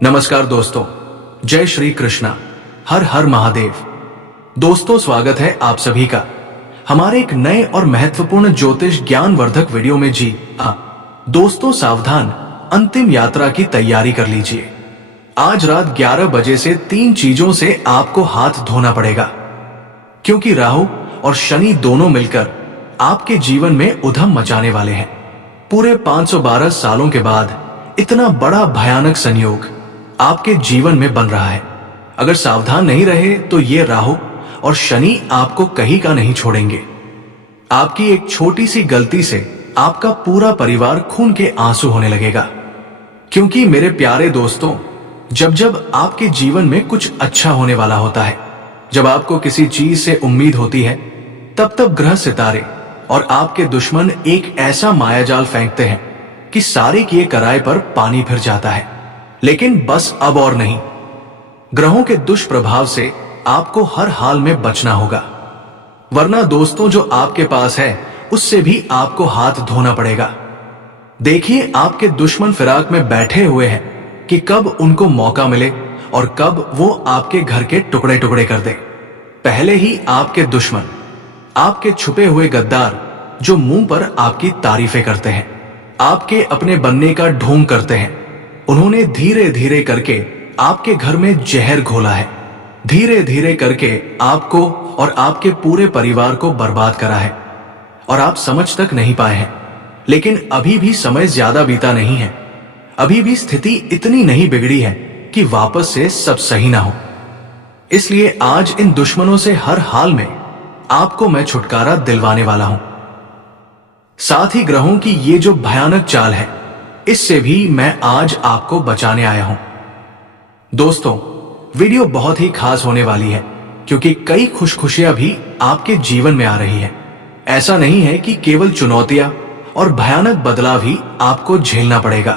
नमस्कार दोस्तों, जय श्री कृष्णा, हर हर महादेव। दोस्तों, स्वागत है आप सभी का हमारे एक नए और महत्वपूर्ण ज्योतिष ज्ञानवर्धक वीडियो में। जी हाँ दोस्तों, सावधान, अंतिम यात्रा की तैयारी कर लीजिए। आज रात 11 बजे से 3 चीजों से आपको हाथ धोना पड़ेगा, क्योंकि राहु और शनि दोनों मिलकर आपके जीवन में उधम मचाने वाले हैं। पूरे 512 सालों के बाद इतना बड़ा भयानक संयोग आपके जीवन में बन रहा है। अगर सावधान नहीं रहे तो ये राहु और शनि आपको कहीं का नहीं छोड़ेंगे। आपकी एक छोटी सी गलती से आपका पूरा परिवार खून के आंसू होने लगेगा। क्योंकि मेरे प्यारे दोस्तों, जब जब आपके जीवन में कुछ अच्छा होने वाला होता है, जब आपको किसी चीज से उम्मीद होती है, तब तब ग्रह सितारे और आपके दुश्मन एक ऐसा मायाजाल फेंकते हैं कि सारे किए कराए पर पानी फिर जाता है। लेकिन बस अब और नहीं, ग्रहों के दुष्प्रभाव से आपको हर हाल में बचना होगा, वरना दोस्तों जो आपके पास है उससे भी आपको हाथ धोना पड़ेगा। देखिए, आपके दुश्मन फिराक में बैठे हुए हैं कि कब उनको मौका मिले और कब वो आपके घर के टुकड़े टुकड़े कर दे। पहले ही आपके दुश्मन, आपके छुपे हुए गद्दार जो मुंह पर आपकी तारीफें करते हैं, आपके अपने बनने का ढोंग करते हैं, उन्होंने धीरे धीरे करके आपके घर में जहर घोला है। धीरे धीरे करके आपको और आपके पूरे परिवार को बर्बाद करा है और आप समझ तक नहीं पाए हैं। लेकिन अभी भी समय ज्यादा बीता नहीं है, अभी भी स्थिति इतनी नहीं बिगड़ी है कि वापस से सब सही ना हो। इसलिए आज इन दुश्मनों से हर हाल में आपको मैं छुटकारा दिलवाने वाला हूं। साथ ही ग्रहों की ये जो भयानक चाल है, इससे भी मैं आज आपको बचाने आया हूं। दोस्तों, वीडियो बहुत ही खास होने वाली है, क्योंकि कई खुशखुशियां भी आपके जीवन में आ रही है। ऐसा नहीं है कि केवल चुनौतियां और भयानक बदलाव ही आपको झेलना पड़ेगा।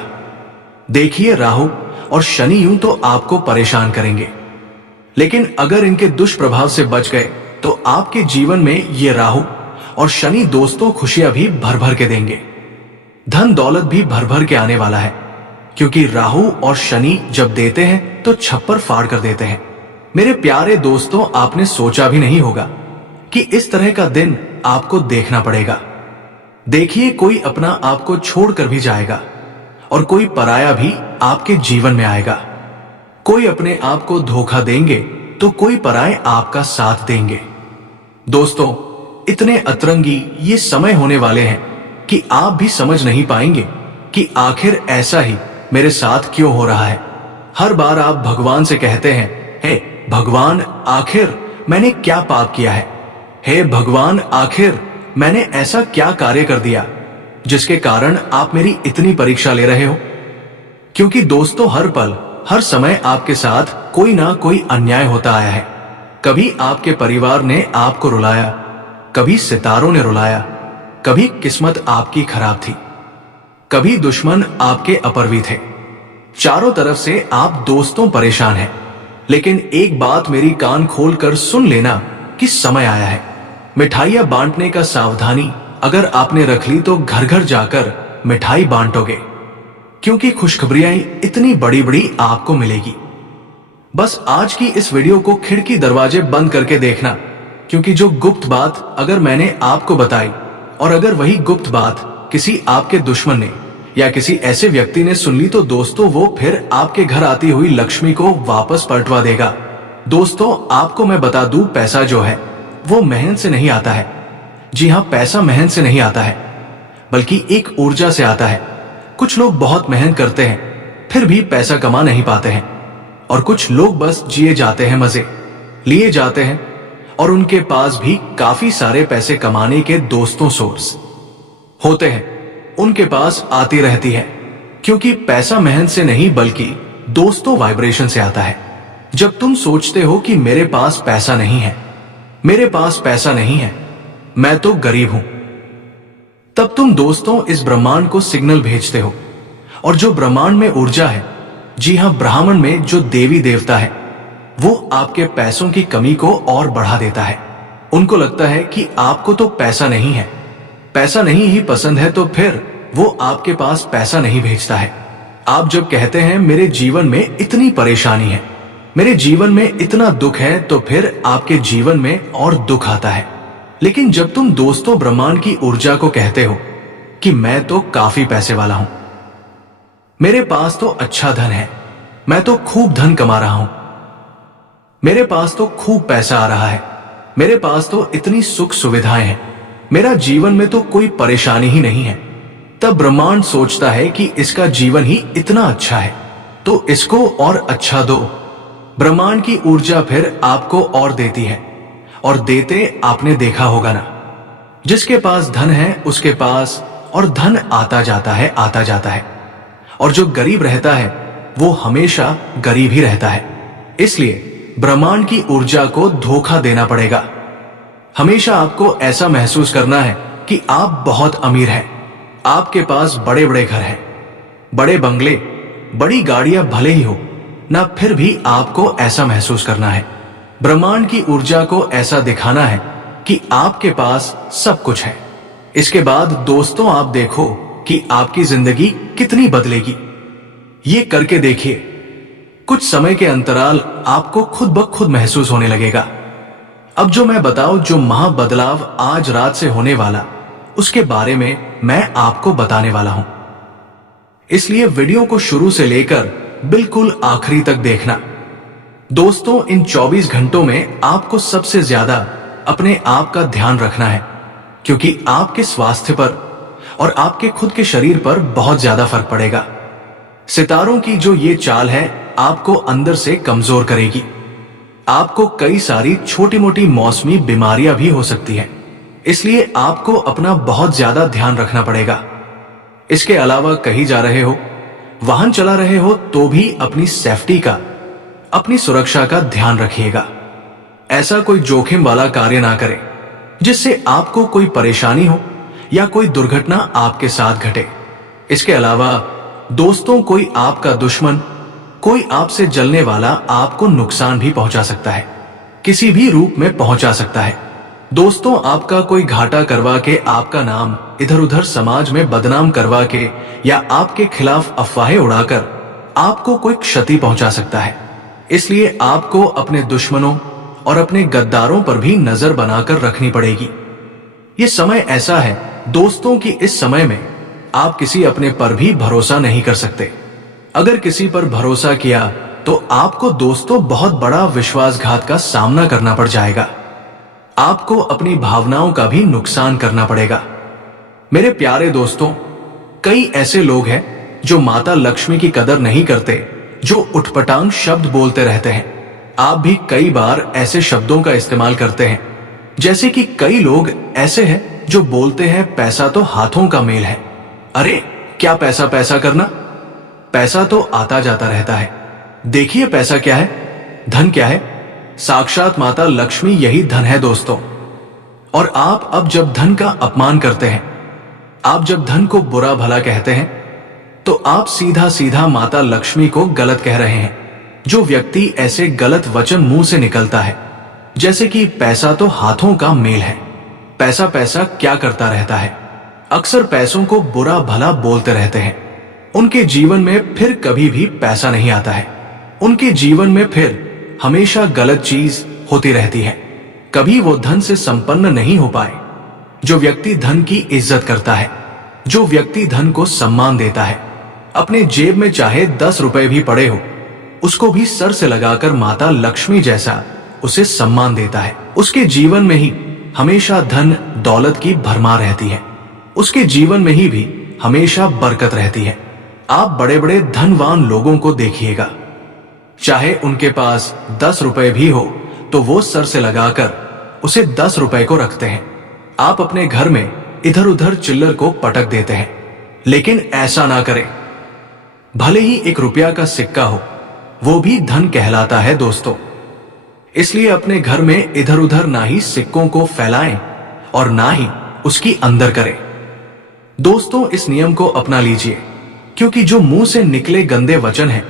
देखिए, राहु और शनि यूं तो आपको परेशान करेंगे, लेकिन अगर इनके दुष्प्रभाव से बच गए तो आपके जीवन में ये राहु और शनि दोस्तों खुशियां भी भर भर के देंगे। धन दौलत भी भर भर के आने वाला है, क्योंकि राहु और शनि जब देते हैं तो छप्पर फाड़ कर देते हैं। मेरे प्यारे दोस्तों, आपने सोचा भी नहीं होगा कि इस तरह का दिन आपको देखना पड़ेगा। देखिए, कोई अपना आपको छोड़कर भी जाएगा और कोई पराया भी आपके जीवन में आएगा। कोई अपने आप को धोखा देंगे तो कोई पराये आपका साथ देंगे। दोस्तों, इतने अतरंगी ये समय होने वाले हैं कि आप भी समझ नहीं पाएंगे कि आखिर ऐसा ही मेरे साथ क्यों हो रहा है। हर बार आप भगवान से कहते हैं, हे भगवान, आखिर मैंने क्या पाप किया है? हे भगवान, आखिर मैंने ऐसा क्या कार्य कर दिया जिसके कारण आप मेरी इतनी परीक्षा ले रहे हो? क्योंकि दोस्तों, हर पल हर समय आपके साथ कोई ना कोई अन्याय होता आया है। कभी आपके परिवार ने आपको रुलाया, कभी सितारों ने रुलाया, कभी किस्मत आपकी खराब थी, कभी दुश्मन आपके अपरवी थे। चारों तरफ से आप दोस्तों परेशान हैं। लेकिन एक बात मेरी कान खोलकर सुन लेना कि समय आया है मिठाइयां बांटने का। सावधानी अगर आपने रख ली तो घर घर जाकर मिठाई बांटोगे, क्योंकि खुशखबरियां इतनी बड़ी बड़ी आपको मिलेगी। बस आज की इस वीडियो को खिड़की दरवाजे बंद करके देखना, क्योंकि जो गुप्त बात अगर मैंने आपको बताई और अगर वही गुप्त बात किसी आपके दुश्मन ने या किसी ऐसे व्यक्ति ने सुन ली तो दोस्तों, वो फिर आपके घर आती हुई लक्ष्मी को वापस पलटवा देगा। दोस्तों, आपको मैं बता दूं, पैसा जो है वो मेहनत से नहीं आता है। जी हाँ, पैसा मेहनत से नहीं आता है, बल्कि एक ऊर्जा से आता है। कुछ लोग बहुत मेहनत करते हैं फिर भी पैसा कमा नहीं पाते हैं, और कुछ लोग बस जिए जाते हैं, मजे लिए जाते हैं, और उनके पास भी काफी सारे पैसे कमाने के दोस्तों सोर्स होते हैं, उनके पास आती रहती है। क्योंकि पैसा मेहनत से नहीं बल्कि दोस्तों वाइब्रेशन से आता है। जब तुम सोचते हो कि मेरे पास पैसा नहीं है, मेरे पास पैसा नहीं है, मैं तो गरीब हूं, तब तुम दोस्तों इस ब्रह्मांड को सिग्नल भेजते हो। और जो ब्रह्मांड में ऊर्जा है, जी हां, ब्राह्मण में जो देवी देवता है, वो आपके पैसों की कमी को और बढ़ा देता है। उनको लगता है कि आपको तो पैसा नहीं है, पैसा नहीं ही पसंद है, तो फिर वो आपके पास पैसा नहीं भेजता है। आप जब कहते हैं मेरे जीवन में इतनी परेशानी है, मेरे जीवन में इतना दुख है, तो फिर आपके जीवन में और दुख आता है। लेकिन जब तुम दोस्तों ब्रह्मांड की ऊर्जा को कहते हो कि मैं तो काफी पैसे वाला हूं, मेरे पास तो अच्छा धन है, मैं तो खूब धन कमा रहा हूं, मेरे पास तो खूब पैसा आ रहा है, मेरे पास तो इतनी सुख सुविधाएं हैं, मेरा जीवन में तो कोई परेशानी ही नहीं है, तब ब्रह्मांड सोचता है कि इसका जीवन ही इतना अच्छा है तो इसको और अच्छा दो। ब्रह्मांड की ऊर्जा फिर आपको और देती है, और देते आपने देखा होगा ना, जिसके पास धन है उसके पास और धन आता जाता है, और जो गरीब रहता है वो हमेशा गरीब ही रहता है। इसलिए ब्रह्मांड की ऊर्जा को धोखा देना पड़ेगा। हमेशा आपको ऐसा महसूस करना है कि आप बहुत अमीर हैं, आपके पास बड़े बड़े घर हैं, बड़े बंगले, बड़ी गाड़ियां भले ही हो ना, फिर भी आपको ऐसा महसूस करना है। ब्रह्मांड की ऊर्जा को ऐसा दिखाना है कि आपके पास सब कुछ है। इसके बाद दोस्तों आप देखो कि आपकी जिंदगी कितनी बदलेगी। ये करके देखिए, कुछ समय के अंतराल आपको खुद ब खुद महसूस होने लगेगा। अब जो मैं बताऊं, जो महा बदलाव आज रात से होने वाला, उसके बारे में मैं आपको बताने वाला हूं। इसलिए वीडियो को शुरू से लेकर बिल्कुल आखिरी तक देखना। दोस्तों, इन 24 घंटों में आपको सबसे ज्यादा अपने आप का ध्यान रखना है, क्योंकि आपके स्वास्थ्य पर और आपके खुद के शरीर पर बहुत ज्यादा फर्क पड़ेगा। सितारों की जो ये चाल है आपको अंदर से कमजोर करेगी। आपको कई सारी छोटी मोटी मौसमी बीमारियां भी हो सकती हैं, इसलिए आपको अपना बहुत ज्यादा ध्यान रखना पड़ेगा। इसके अलावा कहीं जा रहे हो, वाहन चला रहे हो, तो भी अपनी सेफ्टी का, अपनी सुरक्षा का ध्यान रखिएगा। ऐसा कोई जोखिम वाला कार्य ना करें जिससे आपको कोई परेशानी हो या कोई दुर्घटना आपके साथ घटे। इसके अलावा दोस्तों, कोई आपका दुश्मन, कोई आपसे जलने वाला आपको नुकसान भी पहुंचा सकता है, किसी भी रूप में पहुंचा सकता है। दोस्तों, आपका कोई घाटा करवा के, आपका नाम इधर उधर समाज में बदनाम करवा के, या आपके खिलाफ अफवाहें उड़ाकर आपको कोई क्षति पहुंचा सकता है। इसलिए आपको अपने दुश्मनों और अपने गद्दारों पर भी नजर बनाकर रखनी पड़ेगी। ये समय ऐसा है दोस्तों कि इस समय में आप किसी अपने पर भी भरोसा नहीं कर सकते। अगर किसी पर भरोसा किया तो आपको दोस्तों बहुत बड़ा विश्वासघात का सामना करना पड़ जाएगा। आपको अपनी भावनाओं का भी नुकसान करना पड़ेगा। मेरे प्यारे दोस्तों, कई ऐसे लोग हैं जो माता लक्ष्मी की कदर नहीं करते, जो उठपटांग शब्द बोलते रहते हैं। आप भी कई बार ऐसे शब्दों का इस्तेमाल करते हैं, जैसे कि कई लोग ऐसे हैं जो बोलते हैं पैसा तो हाथों का मेल है। अरे क्या पैसा पैसा करना, पैसा तो आता जाता रहता है। देखिए पैसा क्या है, धन क्या है, साक्षात माता लक्ष्मी यही धन है दोस्तों। और आप अब जब धन का अपमान करते हैं, आप जब धन को बुरा भला कहते हैं, तो आप सीधा सीधा माता लक्ष्मी को गलत कह रहे हैं। जो व्यक्ति ऐसे गलत वचन मुंह से निकलता है, जैसे कि पैसा तो हाथों का मेल है, पैसा पैसा क्या करता रहता है, अक्सर पैसों को बुरा भला बोलते रहते हैं, उनके जीवन में फिर कभी भी पैसा नहीं आता है। उनके जीवन में फिर हमेशा गलत चीज होती रहती है, कभी वो धन से संपन्न नहीं हो पाए। जो व्यक्ति धन की इज्जत करता है, जो व्यक्ति धन को सम्मान देता है, अपने जेब में चाहे 10 रुपए भी पड़े हो, उसको भी सर से लगाकर माता लक्ष्मी जैसा उसे सम्मान देता है। उसके जीवन में ही हमेशा धन दौलत की भरमार रहती है, उसके जीवन में ही भी हमेशा बरकत रहती है। आप बड़े बड़े धनवान लोगों को देखिएगा, चाहे उनके पास 10 रुपए भी हो तो वो सर से लगाकर उसे 10 रुपए को रखते हैं। आप अपने घर में इधर उधर चिल्लर को पटक देते हैं, लेकिन ऐसा ना करें। भले ही 1 रुपया का सिक्का हो, वो भी धन कहलाता है दोस्तों। इसलिए अपने घर में इधर उधर ना ही सिक्कों को फैलाएं और ना ही उसकी अंदर करें। दोस्तों, इस नियम को अपना लीजिए, क्योंकि जो मुंह से निकले गंदे वचन हैं,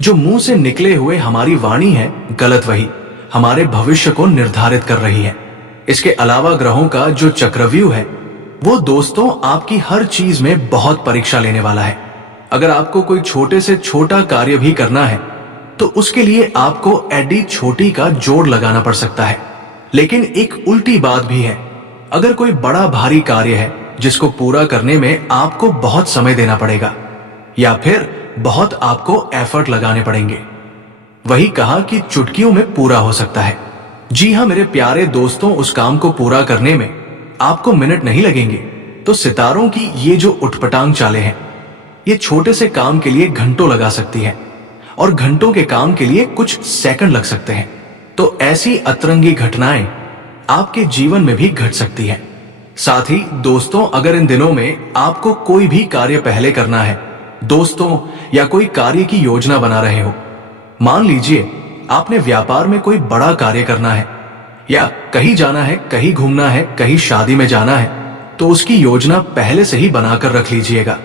जो मुंह से निकले हुए हमारी वाणी है गलत, वही हमारे भविष्य को निर्धारित कर रही है। इसके अलावा ग्रहों का जो चक्रव्यूह है, वो दोस्तों आपकी हर चीज में बहुत परीक्षा लेने वाला है। अगर आपको कोई छोटे से छोटा कार्य भी करना है तो उसके लिए आपको एडी छोटी का जोड़ लगाना पड़ सकता है। लेकिन एक उल्टी बात भी है, अगर कोई बड़ा भारी कार्य है जिसको पूरा करने में आपको बहुत समय देना पड़ेगा या फिर बहुत आपको एफर्ट लगाने पड़ेंगे, वही कहा कि चुटकियों में पूरा हो सकता है। जी हां मेरे प्यारे दोस्तों, उस काम को पूरा करने में आपको मिनट नहीं लगेंगे तो सितारों की ये जो उठपटांग चालें हैं, ये छोटे से काम के लिए घंटों लगा सकती है और घंटों के काम के लिए कुछ सेकंड लग सकते हैं। तो ऐसी अतरंगी घटनाएं आपके जीवन में भी घट सकती हैं। साथ ही दोस्तों, अगर इन दिनों में आपको कोई भी कार्य पहले करना है दोस्तों, या कोई कार्य की योजना बना रहे हो, मान लीजिए आपने व्यापार में कोई बड़ा कार्य करना है या कहीं जाना है, कहीं घूमना है, कहीं शादी में जाना है, तो उसकी योजना पहले से ही बनाकर रख लीजिएगा,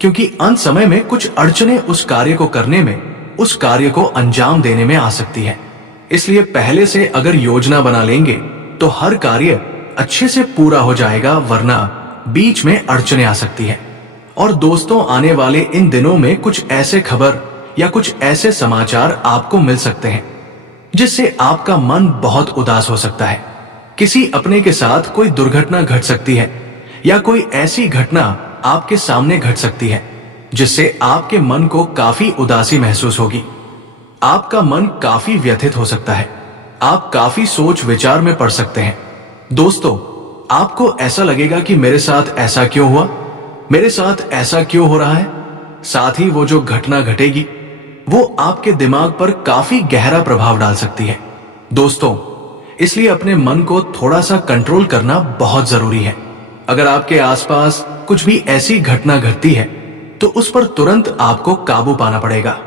क्योंकि अंत समय में कुछ अड़चने उस कार्य को करने में, उस कार्य को अंजाम देने में आ सकती है। इसलिए पहले से अगर योजना बना लेंगे तो हर कार्य अच्छे से पूरा हो जाएगा, वरना बीच में अड़चने आ सकती है। और दोस्तों, आने वाले इन दिनों में कुछ ऐसे खबर या कुछ ऐसे समाचार आपको मिल सकते हैं जिससे आपका मन बहुत उदास हो सकता है। किसी अपने के साथ कोई दुर्घटना घट सकती है या कोई ऐसी घटना आपके सामने घट सकती है जिससे आपके मन को काफी उदासी महसूस होगी। आपका मन काफी व्यथित हो सकता है, आप काफी सोच विचार में पड़ सकते हैं। दोस्तों, आपको ऐसा लगेगा कि मेरे साथ ऐसा क्यों हुआ, मेरे साथ ऐसा क्यों हो रहा है। साथ ही वो जो घटना घटेगी वो आपके दिमाग पर काफी गहरा प्रभाव डाल सकती है। दोस्तों, इसलिए अपने मन को थोड़ा सा कंट्रोल करना बहुत जरूरी है। अगर आपके आसपास कुछ भी ऐसी घटना घटती है तो उस पर तुरंत आपको काबू पाना पड़ेगा।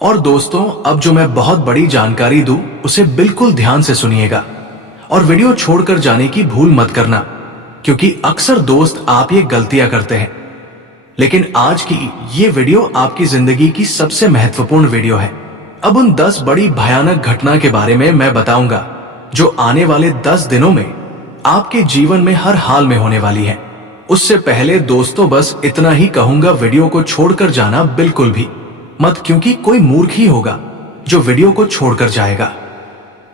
और दोस्तों, अब जो मैं बहुत बड़ी जानकारी दूं उसे बिल्कुल ध्यान से सुनिएगा और वीडियो छोड़कर जाने की भूल मत करना, क्योंकि अक्सर दोस्त आप ये गलतियां करते हैं। लेकिन आज की ये वीडियो आपकी जिंदगी की सबसे महत्वपूर्ण वीडियो है। अब उन 10 बड़ी भयानक घटना के बारे में मैं बताऊंगा जो आने वाले 10 दिनों में आपके जीवन में हर हाल में होने वाली है। उससे पहले दोस्तों, बस इतना ही कहूंगा, वीडियो को छोड़कर जाना बिल्कुल भी मत, क्योंकि कोई मूर्ख ही होगा जो वीडियो को छोड़कर जाएगा।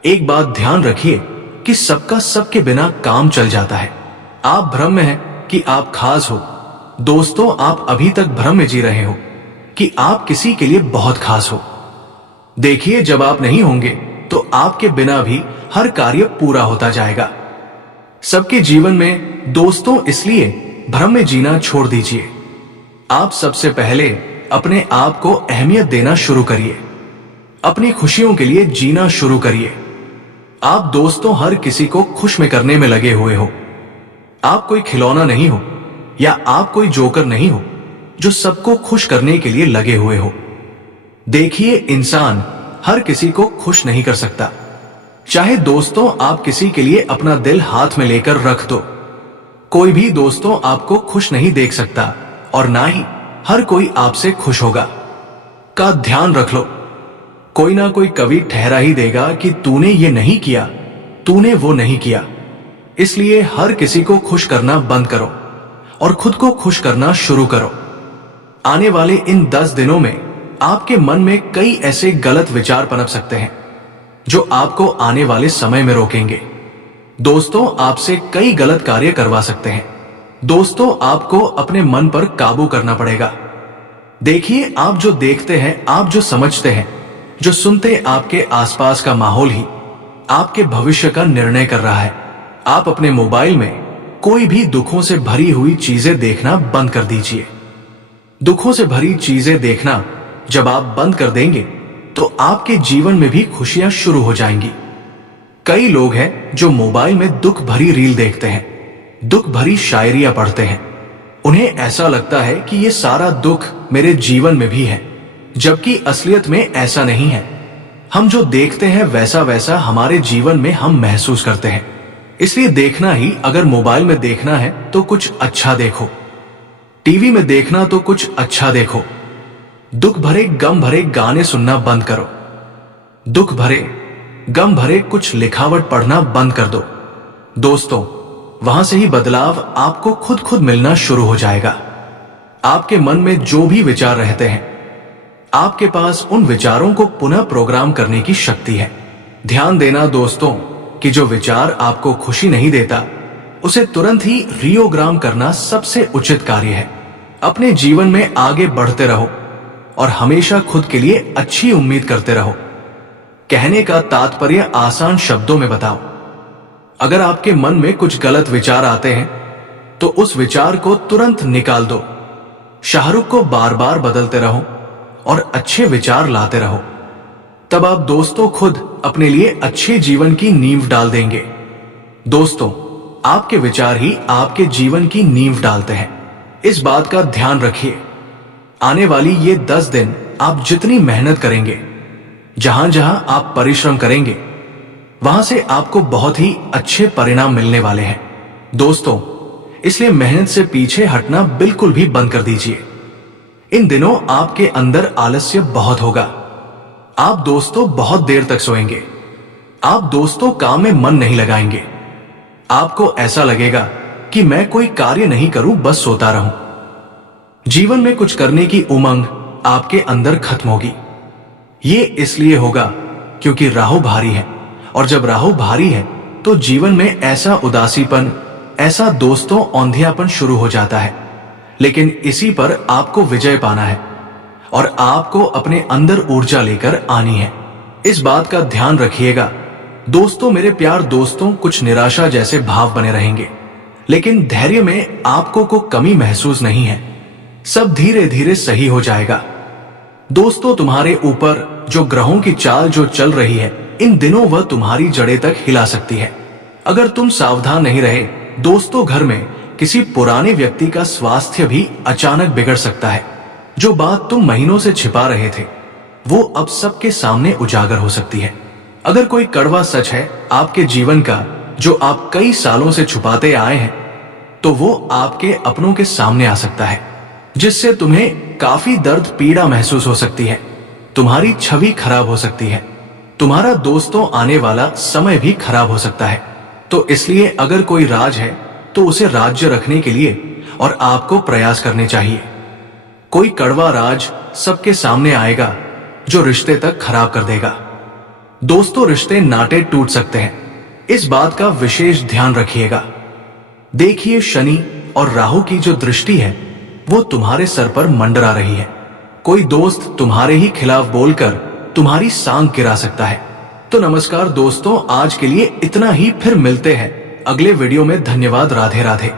एक बात ध्यान रखिए कि सबका सबके बिना काम चल जाता है। आप भ्रम में हैं कि आप खास हो। दोस्तों, आप अभी तक भ्रम में जी रहे हो कि आप किसी के लिए बहुत खास हो। देखिए, जब आप नहीं होंगे तो आपके बिना भी हर कार्य पूरा होता जाएगा सबके जीवन में। दोस्तों, इसलिए भ्रम में जीना छोड़ दीजिए। आप सबसे पहले अपने आप को अहमियत देना शुरू करिए, अपनी खुशियों के लिए जीना शुरू करिए। आप दोस्तों हर किसी को खुश में करने में लगे हुए हो। आप कोई खिलौना नहीं हो या आप कोई जोकर नहीं हो जो सबको खुश करने के लिए लगे हुए हो। देखिए, इंसान हर किसी को खुश नहीं कर सकता। चाहे दोस्तों आप किसी के लिए अपना दिल हाथ में लेकर रख दो, कोई भी दोस्तों आपको खुश नहीं देख सकता और ना ही हर कोई आपसे खुश होगा। का ध्यान रख लो, कोई ना कोई कवि ठहरा ही देगा कि तूने ये नहीं किया, तूने वो नहीं किया। इसलिए हर किसी को खुश करना बंद करो और खुद को खुश करना शुरू करो। आने वाले इन 10 दिनों में आपके मन में कई ऐसे गलत विचार पनप सकते हैं जो आपको आने वाले समय में रोकेंगे। दोस्तों, आपसे कई गलत कार्य करवा सकते हैं। दोस्तों, आपको अपने मन पर काबू करना पड़ेगा। देखिए, आप जो देखते हैं, आप जो समझते हैं, जो सुनते, आपके आसपास का माहौल ही आपके भविष्य का निर्णय कर रहा है। आप अपने मोबाइल में कोई भी दुखों से भरी हुई चीजें देखना बंद कर दीजिए। दुखों से भरी चीजें देखना जब आप बंद कर देंगे तो आपके जीवन में भी खुशियां शुरू हो जाएंगी। कई लोग हैं जो मोबाइल में दुख भरी रील देखते हैं, दुख भरी शायरियां पढ़ते हैं। उन्हें ऐसा लगता है कि ये सारा दुख मेरे जीवन में भी है, जबकि असलियत में ऐसा नहीं है। हम जो देखते हैं वैसा वैसा हमारे जीवन में हम महसूस करते हैं। इसलिए देखना ही, अगर मोबाइल में देखना है तो कुछ अच्छा देखो, टीवी में देखना तो कुछ अच्छा देखो। दुख भरे गम भरे गाने सुनना बंद करो। दुख भरे गम भरे कुछ लिखावट पढ़ना बंद कर दो। दोस्तों, वहां से ही बदलाव आपको खुद खुद मिलना शुरू हो जाएगा। आपके मन में जो भी विचार रहते हैं, आपके पास उन विचारों को पुनः प्रोग्राम करने की शक्ति है। ध्यान देना दोस्तों कि जो विचार आपको खुशी नहीं देता, उसे तुरंत ही रियोग्राम करना सबसे उचित कार्य है। अपने जीवन में आगे बढ़ते रहो और हमेशा खुद के लिए अच्छी उम्मीद करते रहो। कहने का तात्पर्य आसान शब्दों में बताओ। अगर आपके मन में कुछ गलत विचार आते हैं तो उस विचार को तुरंत निकाल दो। शाहरुख को बार बार बदलते रहो और अच्छे विचार लाते रहो। तब आप दोस्तों खुद अपने लिए अच्छे जीवन की नींव डाल देंगे। दोस्तों, आपके विचार ही आपके जीवन की नींव डालते हैं। इस बात का ध्यान रखिए। आने वाली ये 10 दिन आप जितनी मेहनत करेंगे, जहां जहां आप परिश्रम करेंगे, वहां से आपको बहुत ही अच्छे परिणाम मिलने वाले हैं। दोस्तों, इसलिए मेहनत से पीछे हटना बिल्कुल भी बंद कर दीजिए। इन दिनों आपके अंदर आलस्य बहुत होगा। आप दोस्तों बहुत देर तक सोएंगे। आप दोस्तों काम में मन नहीं लगाएंगे। आपको ऐसा लगेगा कि मैं कोई कार्य नहीं करूं, बस सोता रहूं। जीवन में कुछ करने की उमंग आपके अंदर खत्म होगी। ये इसलिए होगा क्योंकि राहु भारी है, और जब राहु भारी है तो जीवन में ऐसा उदासीपन, ऐसा दोस्तों औंधियापन शुरू हो जाता है। लेकिन इसी पर आपको विजय पाना है और आपको अपने अंदर ऊर्जा लेकर आनी है। इस बात का ध्यान रखिएगा। दोस्तों, मेरे प्यार दोस्तों, कुछ निराशा जैसे भाव बने रहेंगे, लेकिन धैर्य में आपको को कमी महसूस नहीं है। सब धीरे धीरे सही हो जाएगा। दोस्तों, तुम्हारे ऊपर जो ग्रहों की चाल जो चल रही है, इन दिनों वह तुम्हारी जड़ें तक हिला सकती है। अगर तुम सावधान नहीं रहे दोस्तों, घर में किसी पुराने व्यक्ति का स्वास्थ्य भी अचानक बिगड़ सकता है। जो बात तुम महीनों से छिपा रहे थे, वो अब सबके सामने उजागर हो सकती है। अगर कोई कड़वा सच है आपके जीवन का जो आप कई सालों से छुपाते आए हैं, तो वो आपके अपनों के सामने आ सकता है, जिससे तुम्हें काफी दर्द पीड़ा महसूस हो सकती है। तुम्हारी छवि खराब हो सकती है। तुम्हारा दोस्तों आने वाला समय भी खराब हो सकता है। तो इसलिए अगर कोई राज है तो उसे राज्य रखने के लिए और आपको प्रयास करने चाहिए। कोई कड़वा राज सबके सामने आएगा जो रिश्ते तक खराब कर देगा। दोस्तों, रिश्ते नाते टूट सकते हैं। इस बात का विशेष ध्यान रखिएगा। देखिए, शनि और राहु की जो दृष्टि है वो तुम्हारे सर पर मंडरा रही है। कोई दोस्त तुम्हारे ही खिलाफ बोलकर तुम्हारी सांग गिरा सकता है। तो नमस्कार दोस्तों, आज के लिए इतना ही। फिर मिलते हैं अगले वीडियो में। धन्यवाद। राधे राधे।